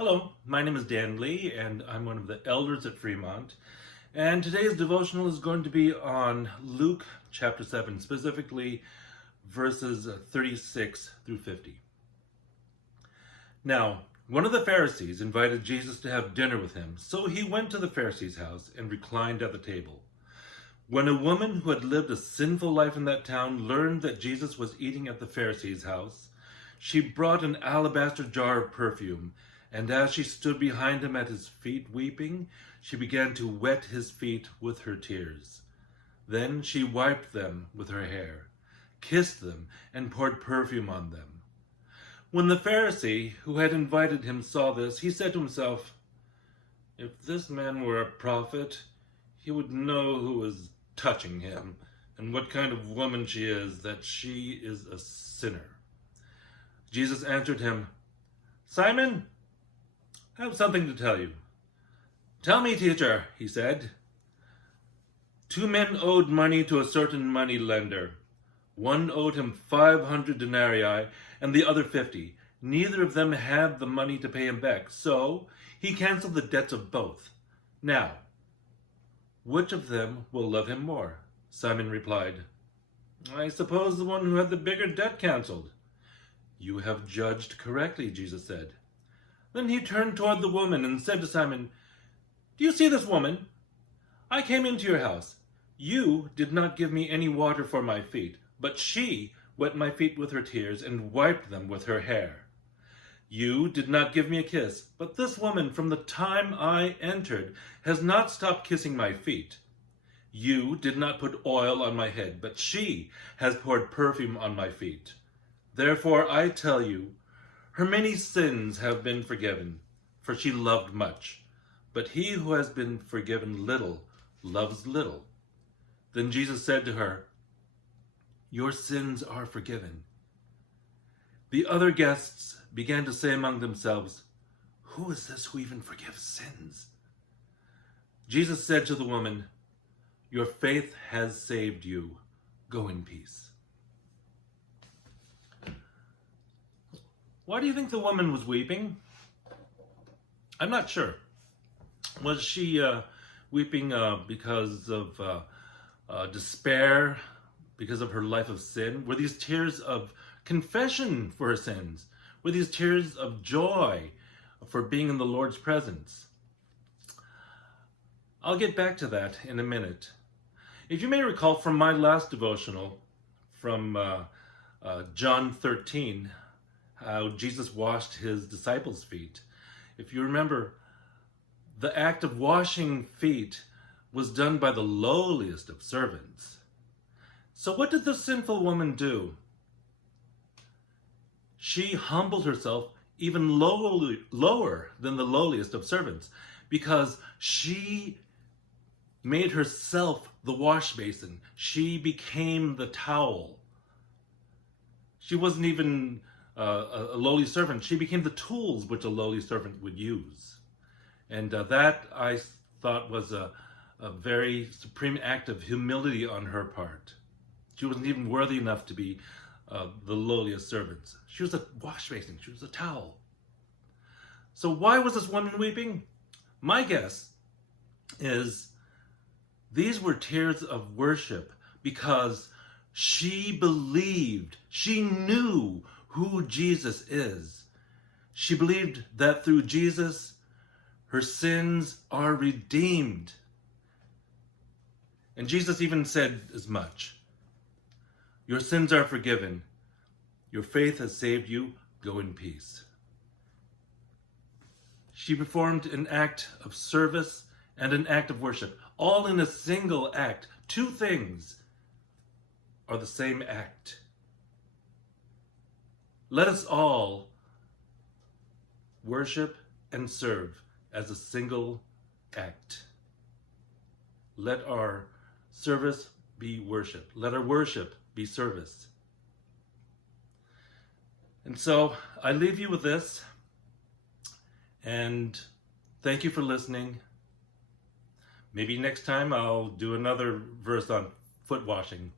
Hello, my name is Dan Lee, and I'm one of the elders at Fremont. And today's devotional is going to be on Luke chapter 7, specifically verses 36 through 50. Now, one of the Pharisees invited Jesus to have dinner with him, so he went to the Pharisee's house and reclined at the table. When a woman who had lived a sinful life in that town learned that Jesus was eating at the Pharisee's house, she brought an alabaster jar of perfume, and as she stood behind him at his feet weeping, she began to wet his feet with her tears. Then she wiped them with her hair, kissed them, and poured perfume on them. When the Pharisee who had invited him saw this, he said to himself, "If this man were a prophet, he would know who is touching him, and what kind of woman she is, that she is a sinner." Jesus answered him, "Simon, I have something to tell you." "Tell me, teacher," he said. "Two men owed money to a certain money lender. One owed him 500 denarii and the other 50. Neither of them had the money to pay him back, so he canceled the debts of both. Now, which of them will love him more?" Simon replied, "I suppose the one who had the bigger debt canceled." "You have judged correctly," Jesus said. Then he turned toward the woman and said to Simon, "Do you see this woman? I came into your house. You did not give me any water for my feet, but she wet my feet with her tears and wiped them with her hair. You did not give me a kiss, but this woman from the time I entered has not stopped kissing my feet. You did not put oil on my head, but she has poured perfume on my feet. Therefore I tell you, her many sins have been forgiven, for she loved much. But he who has been forgiven little loves little." Then Jesus said to her, "Your sins are forgiven." The other guests began to say among themselves, "Who is this who even forgives sins?" Jesus said to the woman, "Your faith has saved you. Go in peace." Why do you think the woman was weeping? I'm not sure. Was she weeping because of despair, because of her life of sin? Were these tears of confession for her sins? Were these tears of joy for being in the Lord's presence? I'll get back to that in a minute. If you may recall from my last devotional, from John 13, how Jesus washed his disciples' feet. If you remember, the act of washing feet was done by the lowliest of servants. So what did the sinful woman do? She humbled herself even lower than the lowliest of servants, because she made herself the wash basin. She became the towel. She wasn't even a lowly servant. She became the tools which a lowly servant would use. And that I thought was a very supreme act of humility on her part. She wasn't even worthy enough to be the lowliest servants. She was a wash basin. She was a towel. So why was this woman weeping? My guess is these were tears of worship, because she believed, she knew who Jesus is. She believed that through Jesus, her sins are redeemed. And Jesus even said as much. Your sins are forgiven. Your faith has saved you. Go in peace. She performed an act of service and an act of worship, all in a single act. Two things are the same act. Let us all worship and serve as a single act. Let our service be worship. Let our worship be service. And so I leave you with this, and thank you for listening. Maybe next time I'll do another verse on foot washing.